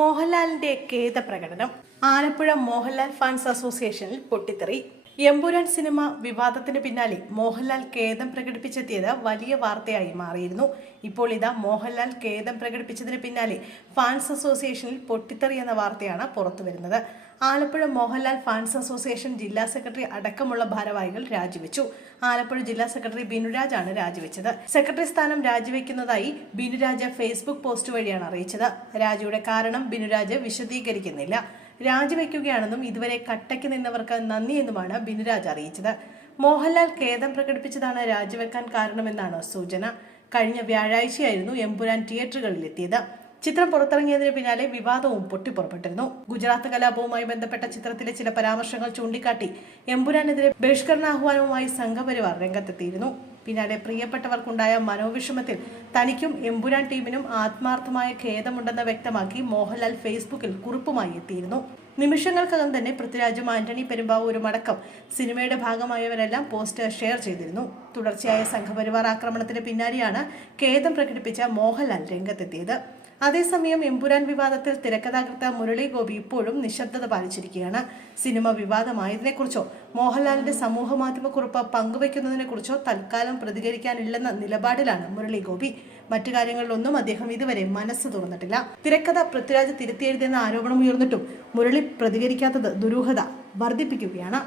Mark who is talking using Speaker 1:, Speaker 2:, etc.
Speaker 1: മോഹൻലാലിന്റെ ഖേദപ്രകടനം ആലപ്പുഴ മോഹൻലാൽ ഫാൻസ് അസോസിയേഷനിൽ പൊട്ടിത്തെറി. എമ്പുരാൻ സിനിമ വിവാദത്തിന് പിന്നാലെ മോഹൻലാൽ ഖേദം പ്രകടിപ്പിച്ചെത്തിയത് വലിയ വാർത്തയായി മാറിയിരുന്നു. ഇപ്പോൾ ഇതാ മോഹൻലാൽ ഖേദം പ്രകടിപ്പിച്ചതിന് പിന്നാലെ ഫാൻസ് അസോസിയേഷനിൽ പൊട്ടിത്തെറിയെന്ന വാർത്തയാണ് പുറത്തുവരുന്നത്. ആലപ്പുഴ മോഹൻലാൽ ഫാൻസ് അസോസിയേഷൻ ജില്ലാ സെക്രട്ടറി അടക്കമുള്ള ഭാരവാഹികൾ രാജിവെച്ചു. ആലപ്പുഴ ജില്ലാ സെക്രട്ടറി ബിനുരാജാണ് രാജിവെച്ചത്. സെക്രട്ടറി സ്ഥാനം രാജിവെക്കുന്നതായി ബിനുരാജ ഫേസ്ബുക്ക് പോസ്റ്റ് വഴിയാണ് അറിയിച്ചത്. രാജിയുടെ കാരണം ബിനുരാജ് വിശദീകരിക്കുന്നില്ല. രാജിവെക്കുകയാണെന്നും ഇതുവരെ കട്ടയ്ക്ക് നിന്നവർക്ക് നന്ദിയെന്നുമാണ് ബിനുരാജ് അറിയിച്ചത്. മോഹൻലാൽ ഖേദം പ്രകടിപ്പിച്ചതാണ് രാജിവെക്കാൻ കാരണമെന്നാണ് സൂചന. കഴിഞ്ഞ വ്യാഴാഴ്ചയായിരുന്നു എമ്പുരാൻ തിയേറ്ററുകളിലെത്തിയത്. ചിത്രം പുറത്തിറങ്ങിയതിന് പിന്നാലെ വിവാദവും പൊട്ടിപ്പുറപ്പെട്ടിരുന്നു. ഗുജറാത്ത് കലാപവുമായി ബന്ധപ്പെട്ട ചിത്രത്തിലെ ചില പരാമർശങ്ങൾ ചൂണ്ടിക്കാട്ടി എമ്പുരാനെതിരെ ബഹിഷ്കരണാഹ്വാനവുമായി സംഘപരിവാർ രംഗത്തെത്തിയിരുന്നു. പിന്നാലെ പ്രിയപ്പെട്ടവർക്കുണ്ടായ മനോവിഷമത്തിൽ തനിക്കും എമ്പുരാൻ ടീമിനും ആത്മാർത്ഥമായ ഖേദമുണ്ടെന്ന് വ്യക്തമാക്കി മോഹൻലാൽ ഫേസ്ബുക്കിൽ കുറിപ്പുമായി എത്തിയിരുന്നു. നിമിഷങ്ങൾക്കകം തന്നെ പൃഥ്വിരാജും ആന്റണി പെരുമ്പാവൂരും അടക്കം സിനിമയുടെ ഭാഗമായവരെല്ലാം പോസ്റ്റ് ഷെയർ ചെയ്തിരുന്നു. തുടർച്ചയായ സംഘപരിവാർ ആക്രമണത്തിന് പിന്നാലെയാണ് ഖേദം പ്രകടിപ്പിച്ച മോഹൻലാൽ രംഗത്തെത്തിയത്. അതേസമയം എമ്പുരാൻ വിവാദത്തിൽ തിരക്കഥാകൃത്ത മുരളി ഗോപി ഇപ്പോഴും നിശബ്ദത പാലിച്ചിരിക്കുകയാണ്. സിനിമ വിവാദമായതിനെക്കുറിച്ചോ മോഹൻലാലിന്റെ സമൂഹ കുറിപ്പ് പങ്കുവയ്ക്കുന്നതിനെക്കുറിച്ചോ തൽക്കാലം പ്രതികരിക്കാനില്ലെന്ന നിലപാടിലാണ് മുരളി ഗോപി. മറ്റു കാര്യങ്ങളിലൊന്നും അദ്ദേഹം ഇതുവരെ മനസ്സ് തുറന്നിട്ടില്ല. തിരക്കഥ പൃഥ്വിരാജ് തിരുത്തിയെഴുതിയെന്ന ആരോപണം ഉയർന്നിട്ടും മുരളി പ്രതികരിക്കാത്തത് ദുരൂഹത വർദ്ധിപ്പിക്കുകയാണ്.